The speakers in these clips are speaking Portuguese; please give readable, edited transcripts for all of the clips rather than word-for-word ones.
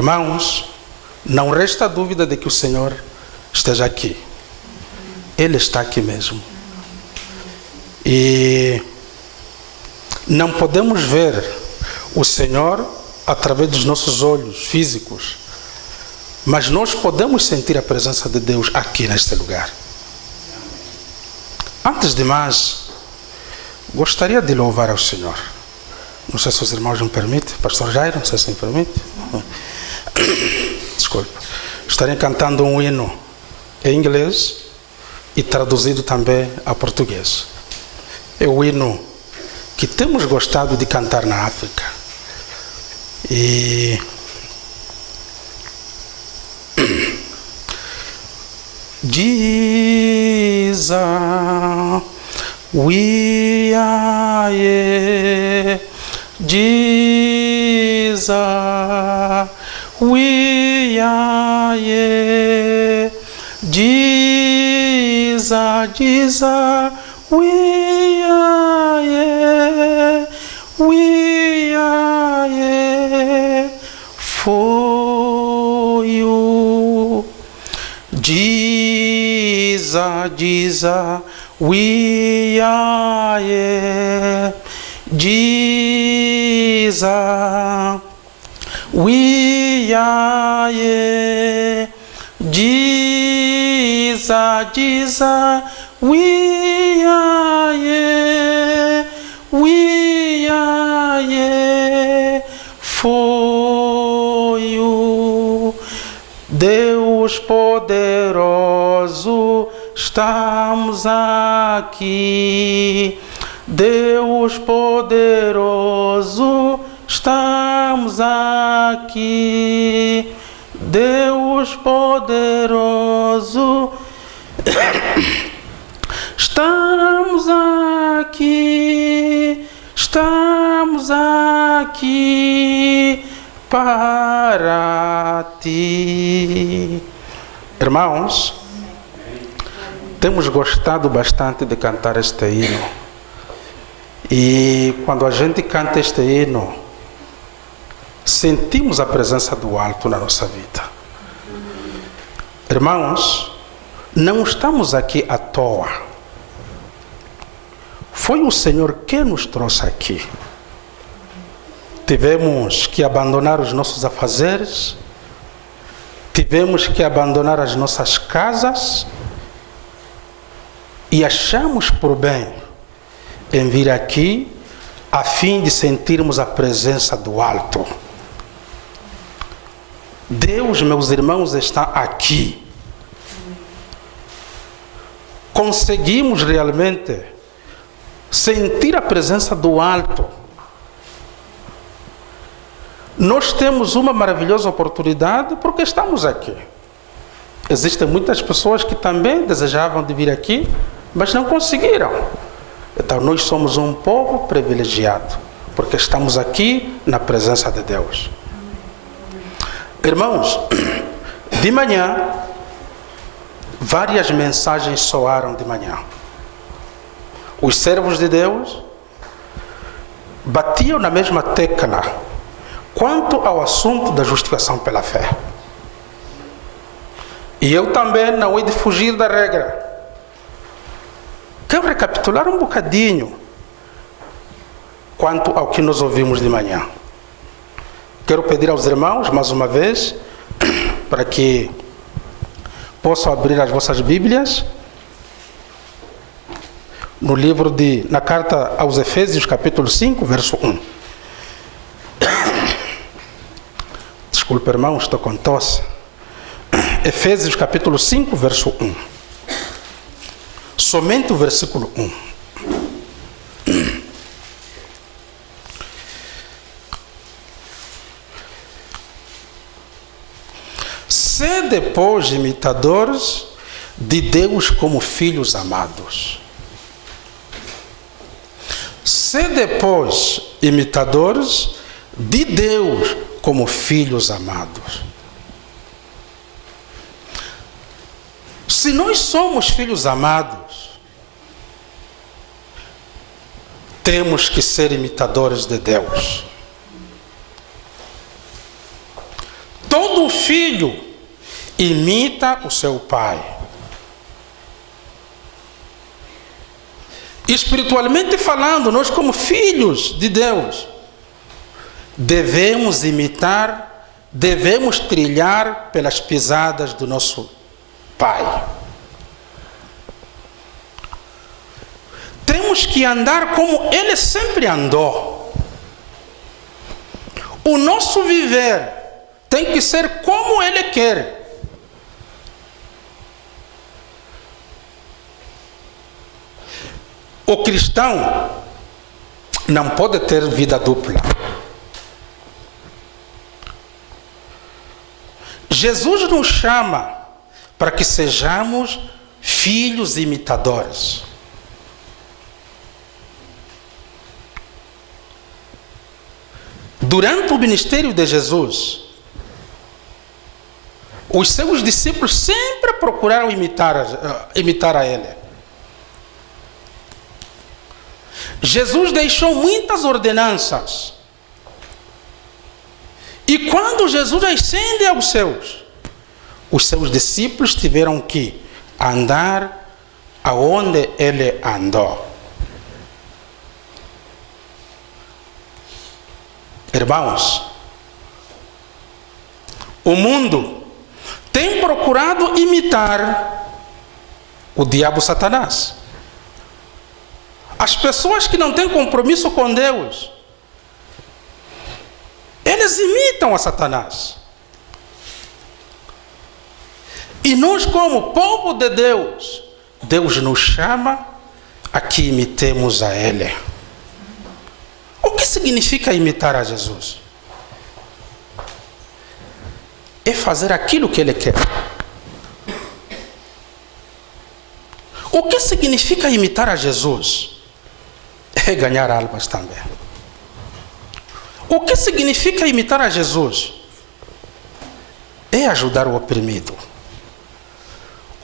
Irmãos, não resta dúvida de que o Senhor esteja aqui. Ele está aqui mesmo. E não podemos ver o Senhor através dos nossos olhos físicos, mas nós podemos sentir a presença de Deus aqui neste lugar. Antes de mais, gostaria de louvar ao Senhor. Não sei se os irmãos me permitem. Pastor Jairo, não sei se me permite. Desculpa. Estarei cantando um hino em inglês e traduzido também a português. É o hino que temos gostado de cantar na África. E Jesus, we are here. Jesus, we are here. Jesus, Jesus, we are here. We are here for you. Jesus, Jesus, we are here. Jesus, we are here. Jesus, Jesus, we are here. We are here for you. Deus poderoso, estamos aqui. Deus poderoso, estamos aqui. Deus poderoso, estamos aqui. Estamos aqui para ti. Irmãos, temos gostado bastante de cantar este hino. E quando a gente canta este hino, sentimos a presença do alto na nossa vida. Irmãos, não estamos aqui à toa. Foi o Senhor que nos trouxe aqui. Tivemos que abandonar os nossos afazeres, tivemos que abandonar as nossas casas e achamos por bem em vir aqui a fim de sentirmos a presença do alto. Deus, meus irmãos, está aqui. Conseguimos realmente sentir a presença do alto. Nós temos uma maravilhosa oportunidade porque estamos aqui. Existem muitas pessoas que também desejavam de vir aqui, mas não conseguiram. Então nós somos um povo privilegiado, porque estamos aqui na presença de Deus. Irmãos, de manhã, várias mensagens soaram de manhã. Os servos de Deus batiam na mesma tecla quanto ao assunto da justificação pela fé. E eu também não hei de fugir da regra. Quero recapitular um bocadinho quanto ao que nós ouvimos de manhã. Quero pedir aos irmãos, mais uma vez, para que possam abrir as vossas Bíblias no livro na carta aos Efésios, capítulo 5, verso 1. Desculpe, irmão, estou com tosse. Efésios, capítulo 5, verso 1. Somente o versículo 1. Sede, pois, imitadores de Deus como filhos amados. Sede, pois, imitadores de Deus como filhos amados. Se nós somos filhos amados, temos que ser imitadores de Deus. Todo filho imita o seu pai. Espiritualmente falando, nós como filhos de Deus, devemos imitar, devemos trilhar pelas pisadas do nosso pai. Temos que andar como ele sempre andou. O nosso viver tem que ser como ele quer. O cristão não pode ter vida dupla. Jesus nos chama para que sejamos filhos imitadores. Durante o ministério de Jesus, os seus discípulos sempre procuraram imitar a ele. Jesus deixou muitas ordenanças. E quando Jesus ascende aos céus, os seus discípulos tiveram que andar aonde ele andou. Irmãos, o mundo tem procurado imitar o diabo Satanás. As pessoas que não têm compromisso com Deus, eles imitam a Satanás. E nós, como povo de Deus, Deus nos chama a que imitemos a Ele. O que significa imitar a Jesus? É fazer aquilo que Ele quer. O que significa imitar a Jesus? É ganhar almas também. O que significa imitar a Jesus? É ajudar o oprimido.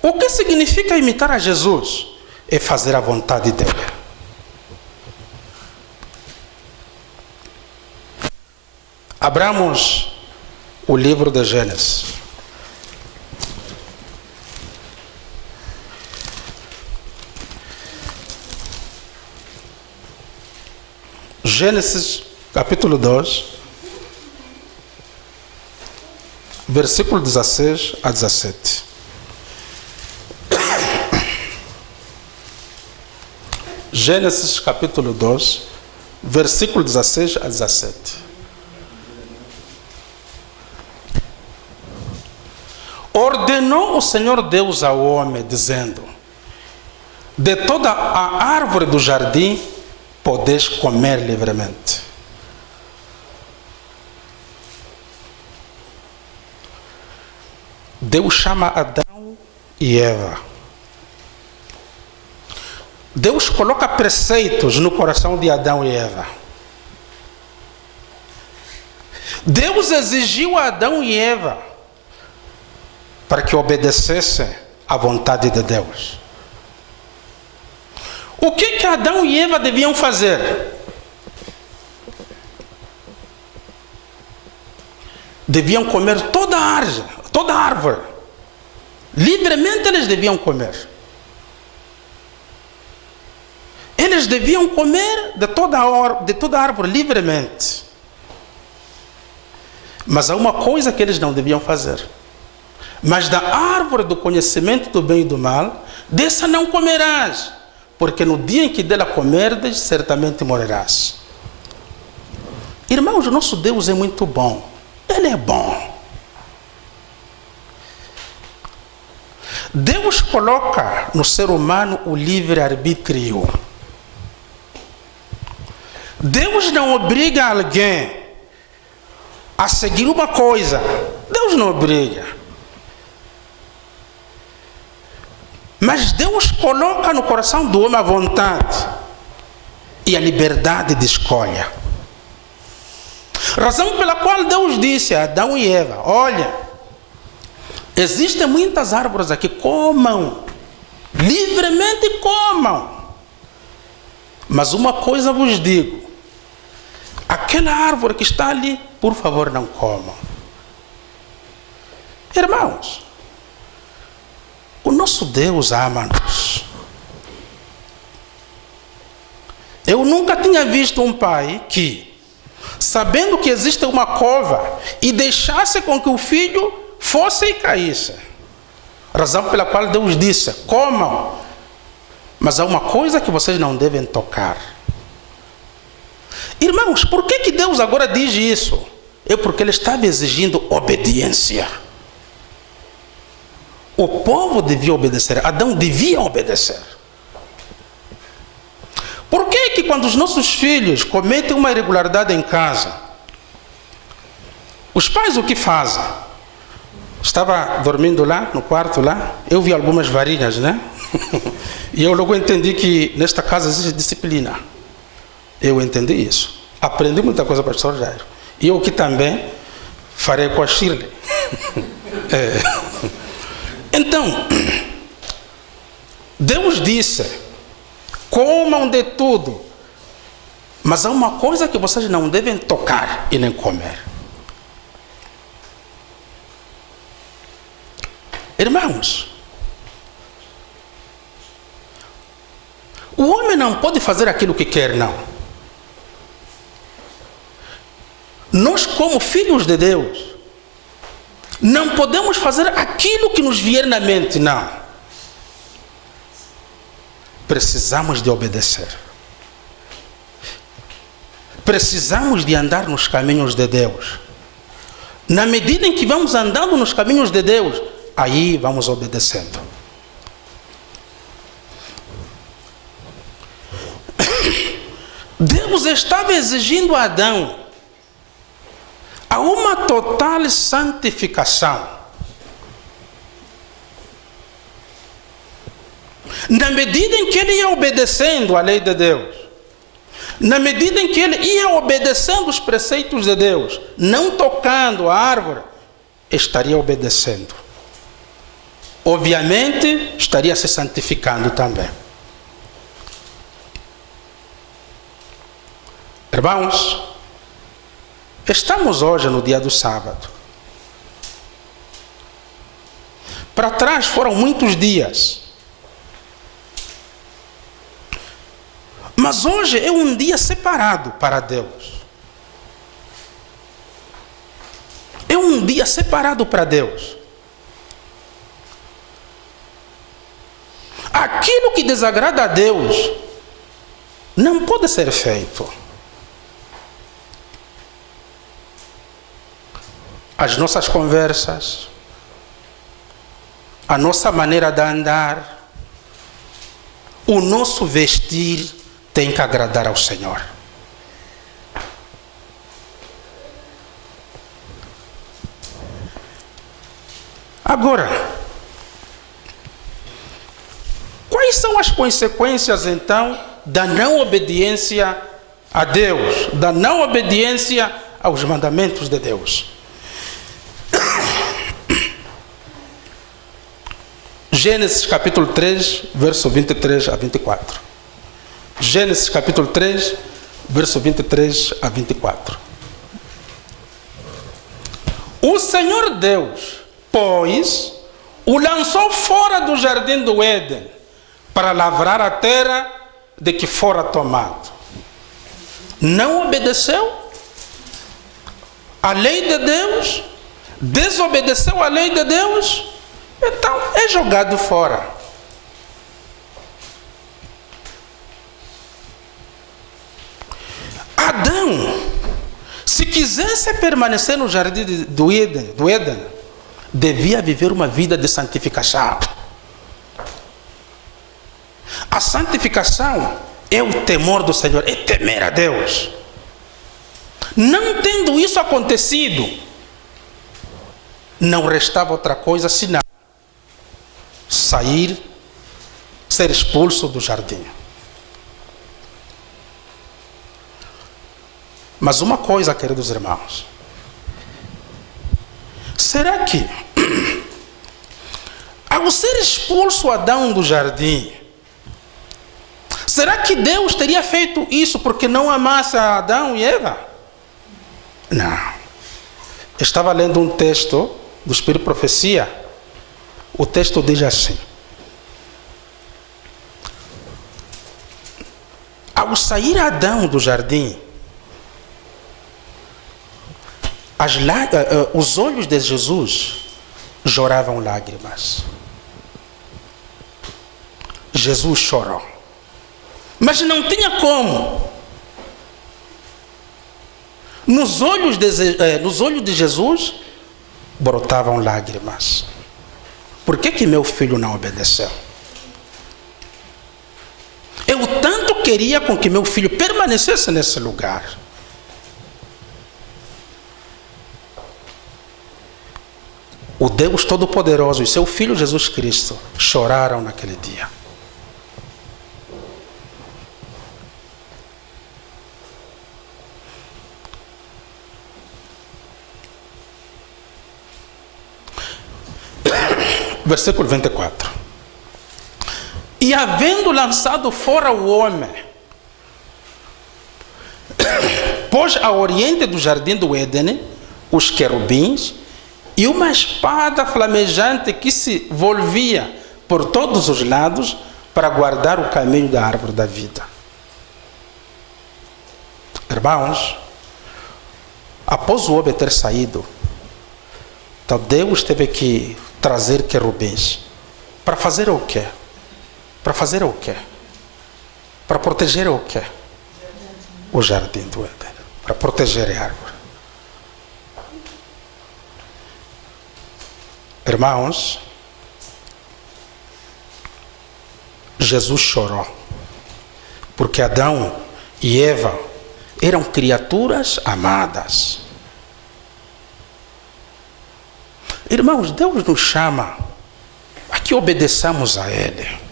O que significa imitar a Jesus? É fazer a vontade dele. Abramos o livro de Gênesis. Gênesis capítulo 2, versículo 16 a 17. Gênesis capítulo 2, versículo 16 a 17. Ordenou o Senhor Deus ao homem, dizendo: de toda a árvore do jardim podes comer livremente. Deus chama Adão e Eva. Deus coloca preceitos no coração de Adão e Eva. Deus exigiu a Adão e Eva para que obedecessem à vontade de Deus. O que Adão e Eva deviam fazer? Deviam comer toda a árvore. Livremente eles deviam comer. Eles deviam comer de toda a árvore livremente. Mas há uma coisa que eles não deviam fazer. Mas da árvore do conhecimento do bem e do mal, dessa não comerás, porque no dia em que dela comerdes, certamente morrerás. Irmãos, o nosso Deus é muito bom. Ele é bom. Deus coloca no ser humano o livre-arbítrio. Deus não obriga alguém a seguir uma coisa. Deus não obriga. Mas Deus coloca no coração do homem a vontade e a liberdade de escolha. Razão pela qual Deus disse a Adão e Eva: olha, existem muitas árvores aqui, comam, livremente comam. Mas uma coisa vos digo: aquela árvore que está ali, por favor, não comam. Irmãos, o nosso Deus ama-nos. Eu nunca tinha visto um pai que, sabendo que existe uma cova, e deixasse com que o filho fosse e caísse. Razão pela qual Deus disse: comam, mas há uma coisa que vocês não devem tocar. Irmãos, por que Deus agora diz isso? É porque Ele estava exigindo obediência. O povo devia obedecer, Adão devia obedecer. Por que quando os nossos filhos cometem uma irregularidade em casa, os pais o que fazem? Estava dormindo lá, no quarto lá, eu vi algumas varinhas, né? E eu logo entendi que nesta casa existe disciplina. Eu entendi isso. Aprendi muita coisa com o pastor Jairo. E eu que também farei com a Shirley. Então, Deus disse: comam de tudo, mas há uma coisa que vocês não devem tocar e nem comer. Irmãos, o homem não pode fazer aquilo que quer, não. Nós, como filhos de Deus, não podemos fazer aquilo que nos vier na mente, não. Precisamos de obedecer. Precisamos de andar nos caminhos de Deus. Na medida em que vamos andando nos caminhos de Deus, aí vamos obedecendo. Deus estava exigindo a Adão a uma total santificação. Na medida em que ele ia obedecendo à lei de Deus, na medida em que ele ia obedecendo os preceitos de Deus, não tocando a árvore, estaria obedecendo. Obviamente, estaria se santificando também. Irmãos, estamos hoje no dia do sábado. Para trás foram muitos dias. Mas hoje é um dia separado para Deus. É um dia separado para Deus. Aquilo que desagrada a Deus não pode ser feito. As nossas conversas, a nossa maneira de andar, o nosso vestir tem que agradar ao Senhor. Agora, quais são as consequências então da não obediência a Deus, da não obediência aos mandamentos de Deus? Gênesis capítulo 3, verso 23 a 24. Gênesis capítulo 3, verso 23 a 24. O Senhor Deus, pois, o lançou fora do jardim do Éden, para lavrar a terra de que fora tomado. Não obedeceu à lei de Deus, desobedeceu à lei de Deus, então é jogado fora. Adão, se quisesse permanecer no jardim do Éden, devia viver uma vida de santificação. A santificação é o temor do Senhor, é temer a Deus. Não tendo isso acontecido, não restava outra coisa senão sair, ser expulso do jardim. Mas uma coisa, queridos irmãos, será que ao ser expulso Adão do jardim, será que Deus teria feito isso porque não amasse Adão e Eva? Não. Estava lendo um texto do Espírito de Profecia, o texto diz assim: ao sair Adão do jardim, os olhos de Jesus choravam lágrimas. Jesus chorou, mas não tinha como. Nos olhos de Jesus brotavam lágrimas. Por que meu filho não obedeceu? Eu tanto queria com que meu filho permanecesse nesse lugar. O Deus Todo-Poderoso e seu Filho Jesus Cristo choraram naquele dia. Versículo 24. E havendo lançado fora o homem, pôs a oriente do jardim do Éden os querubins e uma espada flamejante que se volvia por todos os lados para guardar o caminho da árvore da vida. Irmãos, após o homem ter saído, então Deus teve que trazer querubins. Para fazer o quê? Para fazer o quê? Para proteger o quê? O jardim do Éden. Para proteger a árvore. Irmãos, Jesus chorou. Porque Adão e Eva eram criaturas amadas. Irmãos, Deus nos chama a que obedeçamos a Ele.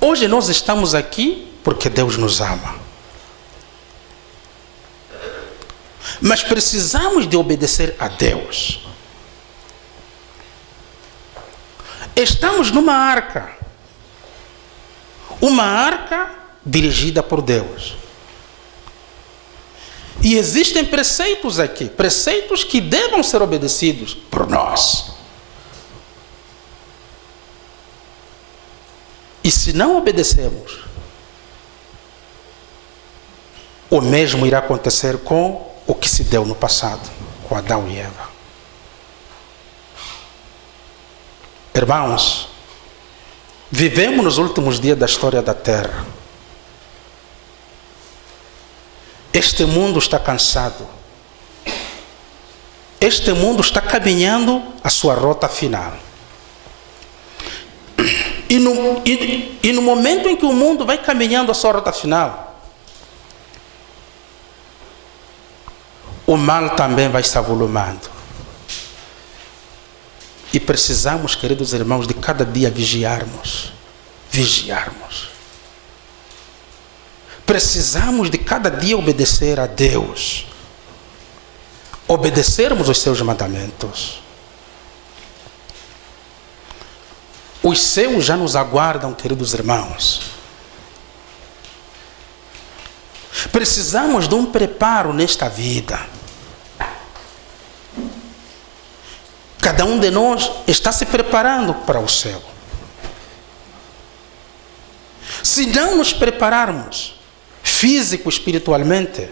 Hoje nós estamos aqui porque Deus nos ama. Mas precisamos de obedecer a Deus. Estamos numa arca. Uma arca dirigida por Deus. E existem preceitos aqui, preceitos que devam ser obedecidos por nós. E se não obedecemos, o mesmo irá acontecer com o que se deu no passado, com Adão e Eva. Irmãos, vivemos nos últimos dias da história da Terra. Este mundo está cansado. Este mundo está caminhando a sua rota final. E no momento em que o mundo vai caminhando a sua rota final, o mal também vai se avolumando. E precisamos, queridos irmãos, de cada dia vigiarmos. Precisamos de cada dia obedecer a Deus. Obedecermos os seus mandamentos. Os céus já nos aguardam, queridos irmãos. Precisamos de um preparo nesta vida. Cada um de nós está se preparando para o céu. Se não nos prepararmos físico, espiritualmente,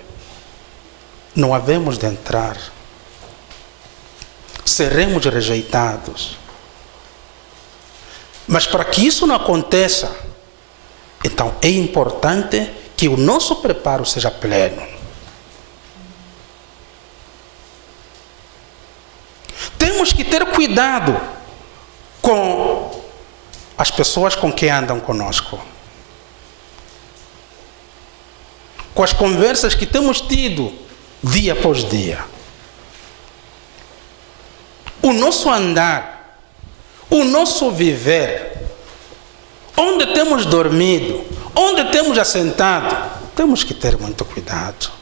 não havemos de entrar. Seremos rejeitados. Mas para que isso não aconteça, então é importante que o nosso preparo seja pleno. Temos que ter cuidado com as pessoas com quem andam conosco. Com as conversas que temos tido dia após dia. O nosso andar, o nosso viver, onde temos dormido, onde temos assentado, temos que ter muito cuidado.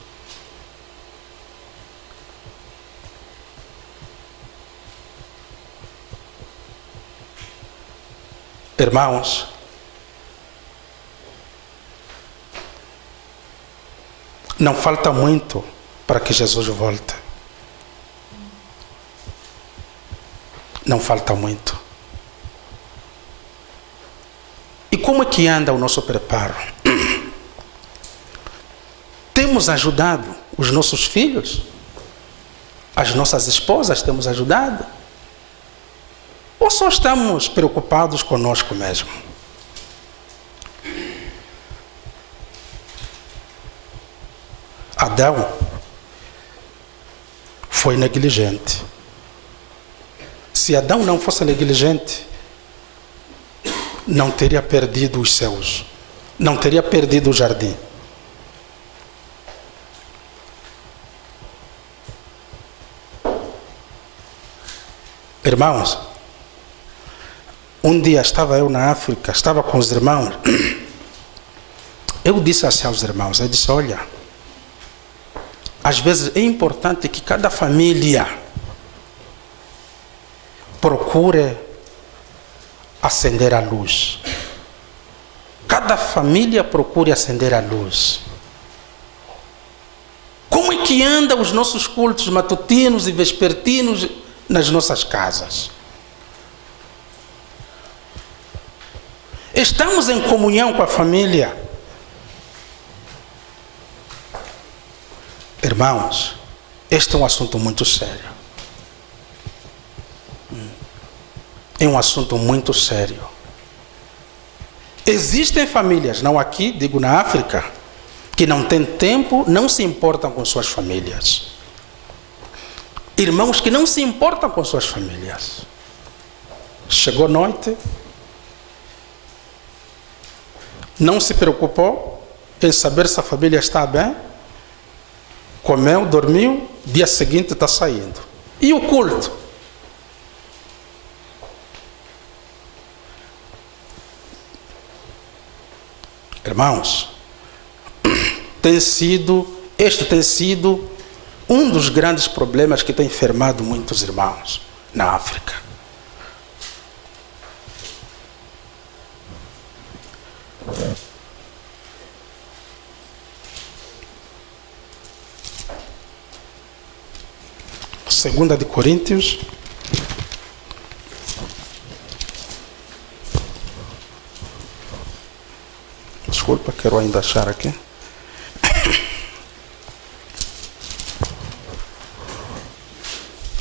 Irmãos, não falta muito para que Jesus volte. Não falta muito. E como é que anda o nosso preparo? Temos ajudado os nossos filhos? As nossas esposas temos ajudado? Ou só estamos preocupados conosco mesmo? Adão foi negligente. Se Adão não fosse negligente, não teria perdido os céus, não teria perdido o jardim. Irmãos, um dia estava eu na África, estava com os irmãos. Eu disse assim aos irmãos, eu disse, olha, às vezes é importante que cada família procure acender a luz. Cada família procure acender a luz. Como é que andam os nossos cultos matutinos e vespertinos nas nossas casas? Estamos em comunhão com a família? Irmãos, este é um assunto muito sério. É um assunto muito sério. Existem famílias, não aqui, digo na África, que não têm tempo, não se importam com suas famílias. Irmãos que não se importam com suas famílias. Chegou noite, não se preocupou em saber se a família está bem, comeu, dormiu, dia seguinte está saindo. E o culto? Irmãos, este tem sido um dos grandes problemas que tem enfermado muitos irmãos na África. Segunda de Coríntios, desculpa, quero ainda achar aqui.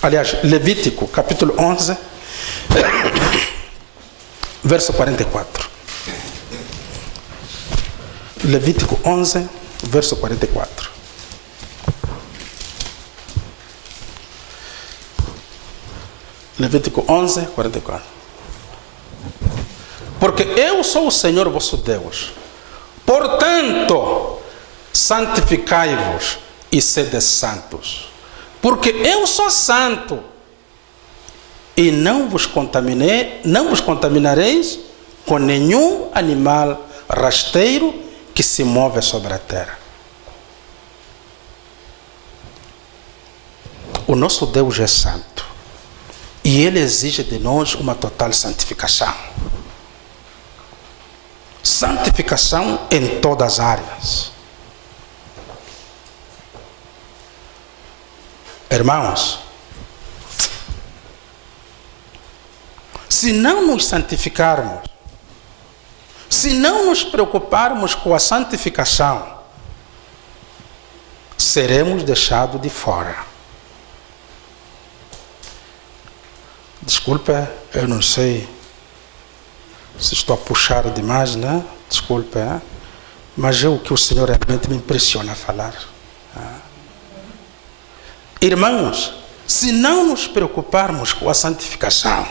Aliás, Levítico, capítulo 11, verso 44. Levítico 11, verso 44. Levítico 11, 44. Porque eu sou o Senhor vosso Deus. Portanto, santificai-vos e sede santos. Porque eu sou santo. E não vos contaminareis com nenhum animal rasteiro que se move sobre a terra. O nosso Deus é santo. E Ele exige de nós uma total santificação. Santificação em todas as áreas. Irmãos, se não nos santificarmos, se não nos preocuparmos com a santificação, seremos deixados de fora. Desculpe, eu não sei se estou a puxar demais, né? Desculpe, mas é o que o Senhor realmente me impressiona a falar. Irmãos, se não nos preocuparmos com a santificação,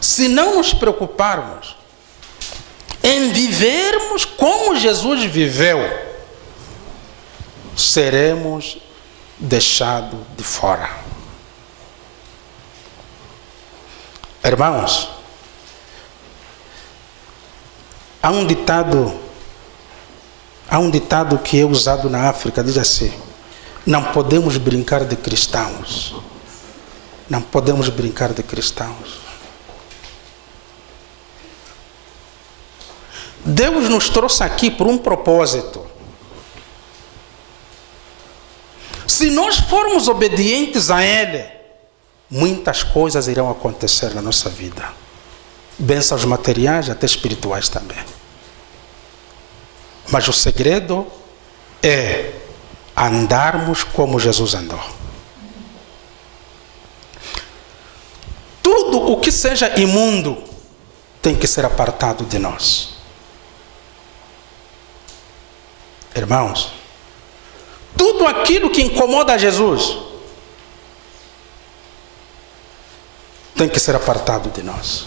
se não nos preocuparmos em vivermos como Jesus viveu, seremos deixados de fora. Irmãos, há um ditado que é usado na África, diz assim: não podemos brincar de cristãos. Não podemos brincar de cristãos. Deus nos trouxe aqui por um propósito. Se nós formos obedientes a Ele, muitas coisas irão acontecer na nossa vida. Bênçãos materiais, até espirituais também. Mas o segredo é andarmos como Jesus andou. Tudo o que seja imundo tem que ser apartado de nós. Irmãos, tudo aquilo que incomoda Jesus tem que ser apartado de nós.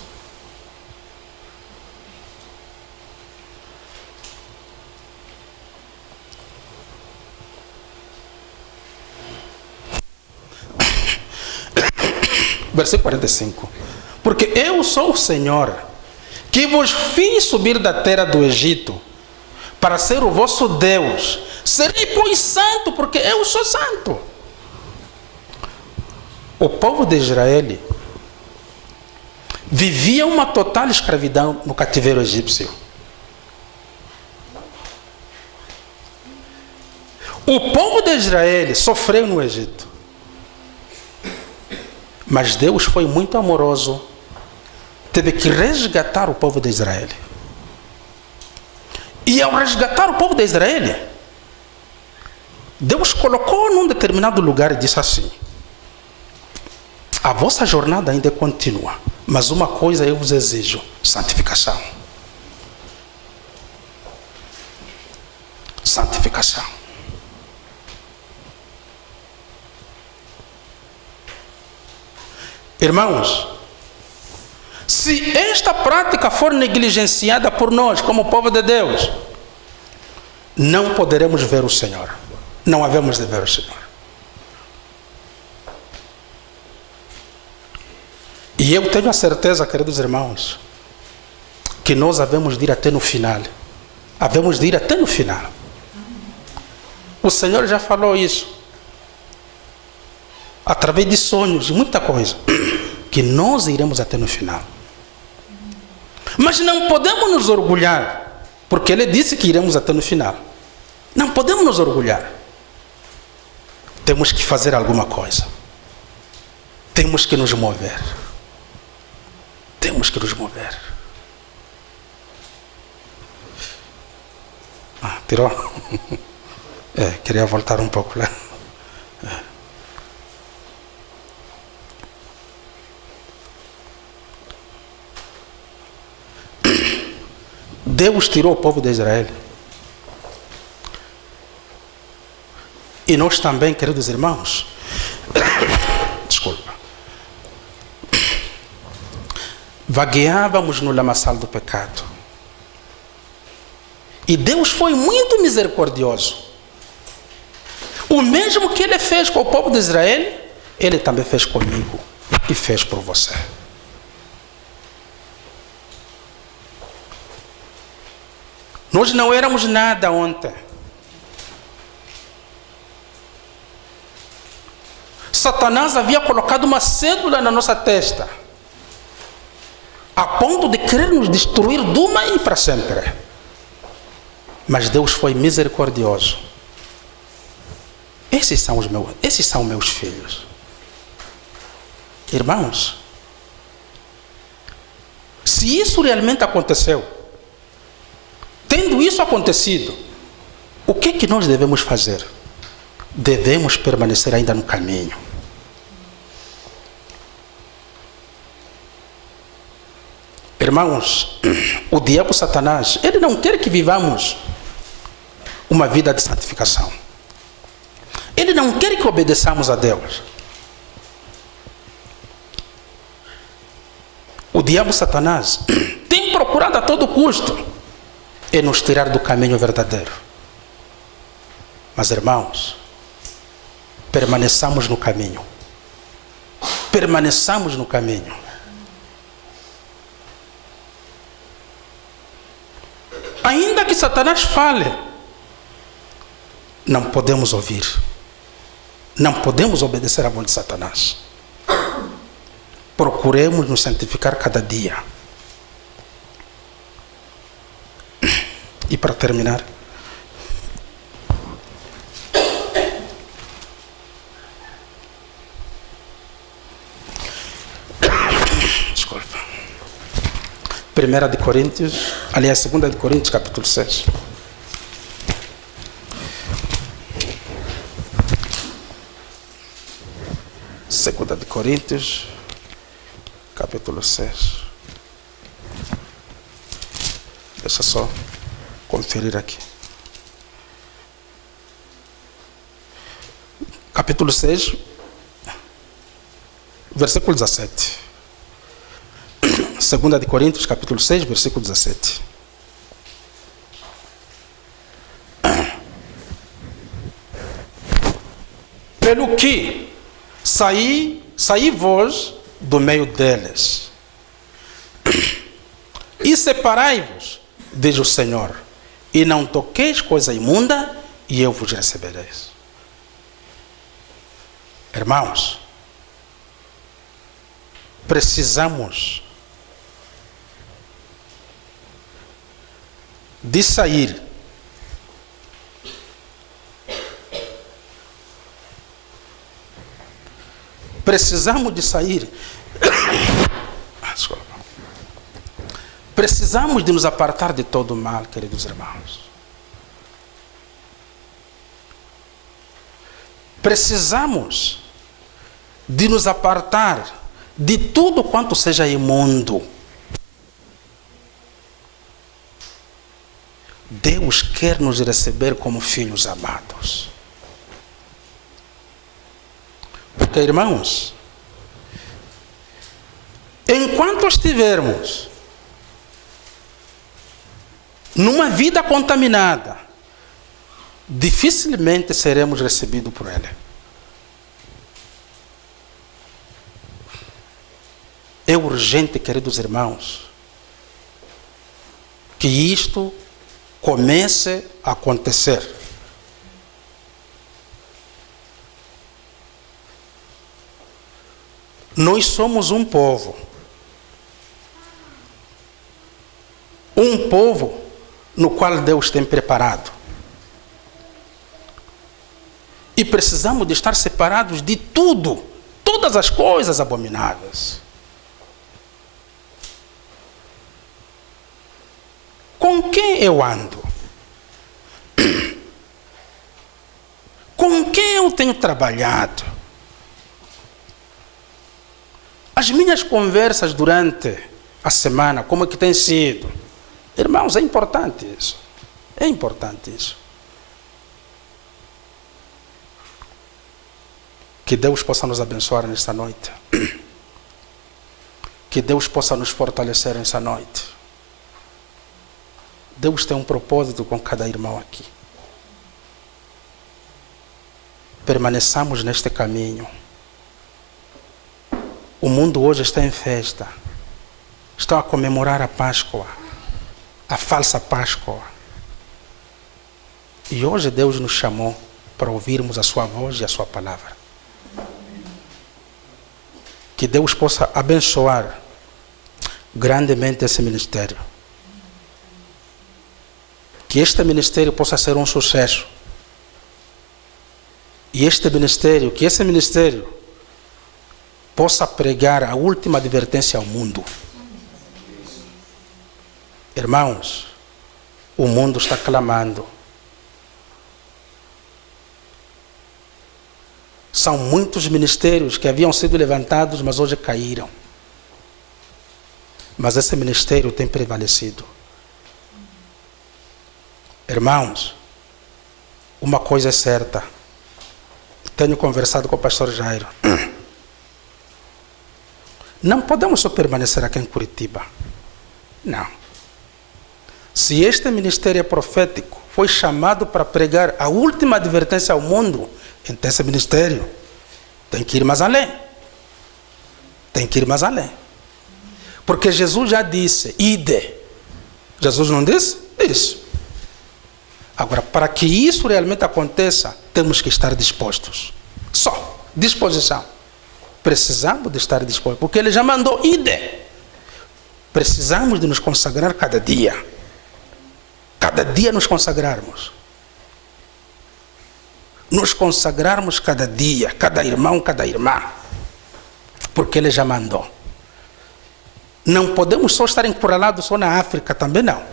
Versículo 45. Porque eu sou o Senhor, que vos fiz subir da terra do Egito, para ser o vosso Deus. Serei, pois, santo, porque eu sou santo. O povo de Israel vivia uma total escravidão no cativeiro egípcio. O povo de Israel sofreu no Egito. Mas Deus foi muito amoroso. Teve que resgatar o povo de Israel. E ao resgatar o povo de Israel, Deus colocou num determinado lugar e disse assim: a vossa jornada ainda continua, mas uma coisa eu vos exijo: santificação. Santificação. Irmãos, se esta prática for negligenciada por nós, como povo de Deus, não poderemos ver o Senhor. Não havemos de ver o Senhor. E eu tenho a certeza, queridos irmãos, que nós havemos de ir até no final. Havemos de ir até no final. O Senhor já falou isso. Através de sonhos, de muita coisa, que nós iremos até no final. Mas não podemos nos orgulhar, porque Ele disse que iremos até no final. Não podemos nos orgulhar. Temos que fazer alguma coisa. Temos que nos mover. Temos que nos mover. Tirou? Queria voltar um pouco lá. Deus tirou o povo de Israel. E nós também, queridos irmãos, desculpa, vagueávamos no lamaçal do pecado. E Deus foi muito misericordioso. O mesmo que Ele fez com o povo de Israel, Ele também fez comigo e fez por você. Nós não éramos nada ontem. Satanás havia colocado uma cédula na nossa testa, a ponto de querer nos destruir de uma e para sempre. Mas Deus foi misericordioso. Esses são meus filhos. Irmãos, se isso realmente aconteceu, tendo isso acontecido, o que é que nós devemos fazer? Devemos permanecer ainda no caminho. Irmãos, o diabo Satanás, ele não quer que vivamos uma vida de santificação. Ele não quer que obedeçamos a Deus. O diabo Satanás tem procurado a todo custo nos tirar do caminho verdadeiro. Mas, irmãos, permaneçamos no caminho. Permaneçamos no caminho. Ainda que Satanás fale, não podemos ouvir. Não podemos obedecer à voz de Satanás. Procuremos nos santificar cada dia. E para terminar, 1 de Coríntios, aliás, 2 de Coríntios, capítulo 6. Segunda de Coríntios, capítulo 6. Deixa só conferir aqui. Capítulo 6, versículo 17. 2 de Coríntios, capítulo 6, versículo 17. Pelo que saí vós do meio deles, e separai-vos, diz o Senhor, e não toqueis coisa imunda, e eu vos recebereis. Irmãos, precisamos de sair precisamos de nos apartar de todo o mal, queridos irmãos. Precisamos de nos apartar de tudo quanto seja imundo. Deus quer nos receber como filhos amados. Porque, irmãos, enquanto estivermos numa vida contaminada, dificilmente seremos recebidos por Ele. É urgente, queridos irmãos, que isto comece a acontecer. Nós somos um povo no qual Deus tem preparado. E precisamos de estar separados de tudo, todas as coisas abomináveis. Com quem eu ando? Com quem eu tenho trabalhado? As minhas conversas durante a semana, como é que tem sido? Irmãos, é importante isso. É importante isso. Que Deus possa nos abençoar nesta noite. Que Deus possa nos fortalecer nesta noite. Deus tem um propósito com cada irmão aqui. Permaneçamos neste caminho. O mundo hoje está em festa. Estão a comemorar a Páscoa, a falsa Páscoa. E hoje Deus nos chamou para ouvirmos a sua voz e a sua palavra. Que Deus possa abençoar grandemente esse ministério. Que este ministério possa ser um sucesso. E que esse ministério possa pregar a última advertência ao mundo. Irmãos, o mundo está clamando. São muitos ministérios que haviam sido levantados, mas hoje caíram. Mas esse ministério tem prevalecido. Irmãos, uma coisa é certa. Tenho conversado com o pastor Jairo. Não podemos só permanecer aqui em Curitiba. Não. Se este ministério profético foi chamado para pregar a última advertência ao mundo, então esse ministério tem que ir mais além. Tem que ir mais além. Porque Jesus já disse, ide. Jesus não disse? Disse. Agora, para que isso realmente aconteça, temos que estar dispostos. Só disposição. Precisamos de estar dispostos, porque Ele já mandou ide. Precisamos de nos consagrar cada dia. Cada dia nos consagrarmos. Nos consagrarmos cada dia, cada irmão, cada irmã. Porque Ele já mandou. Não podemos só estar encurralados só na África, também não.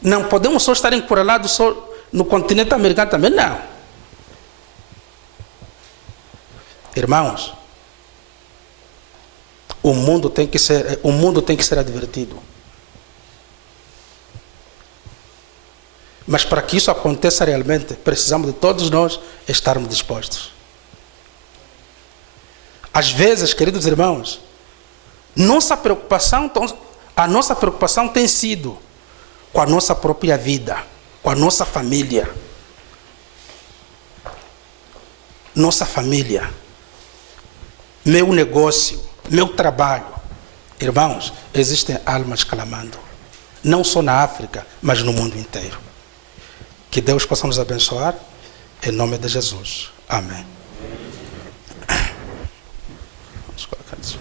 Não podemos só estar encurralados só no continente americano, também não. Irmãos, o mundo tem que ser advertido. Mas para que isso aconteça realmente, precisamos de todos nós estarmos dispostos. Às vezes, queridos irmãos, a nossa preocupação tem sido com a nossa própria vida, com a nossa família. Nossa família, meu negócio, meu trabalho. Irmãos, existem almas clamando, não só na África, mas no mundo inteiro. Que Deus possa nos abençoar, em nome de Jesus. Amém. Vamos colocar isso.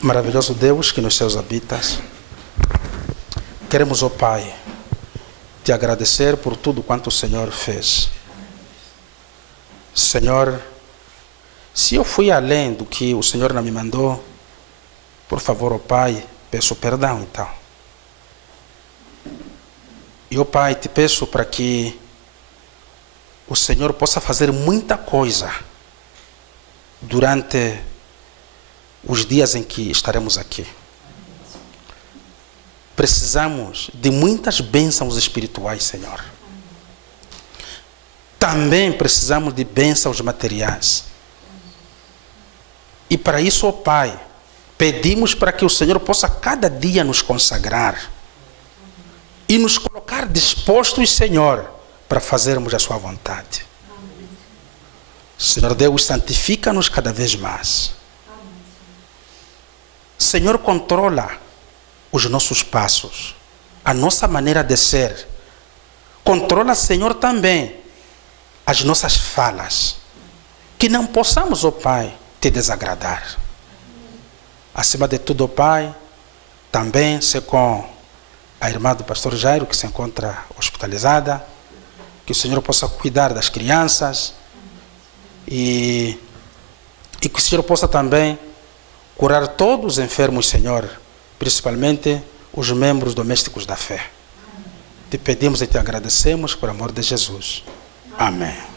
Maravilhoso Deus que nos céus habitas, queremos, ó Pai, te agradecer por tudo quanto o Senhor fez. Senhor, se eu fui além do que o Senhor não me mandou, por favor, ó Pai, peço perdão então. E, ó Pai, te peço para que o Senhor possa fazer muita coisa durante os dias em que estaremos aqui. Precisamos de muitas bênçãos espirituais, Senhor. Também precisamos de bênçãos materiais. E para isso, ó Pai, pedimos para que o Senhor possa cada dia nos consagrar e nos colocar dispostos, Senhor, para fazermos a sua vontade. Senhor Deus, santifica-nos cada vez mais. Senhor, controla os nossos passos, a nossa maneira de ser. Controla, Senhor, também as nossas falas. Que não possamos, ó Pai, te desagradar. Acima de tudo, ó Pai, também se com a irmã do pastor Jairo, que se encontra hospitalizada, que o Senhor possa cuidar das crianças e que o Senhor possa também curar todos os enfermos, Senhor, principalmente os membros domésticos da fé. Te pedimos e te agradecemos por amor de Jesus. Amém.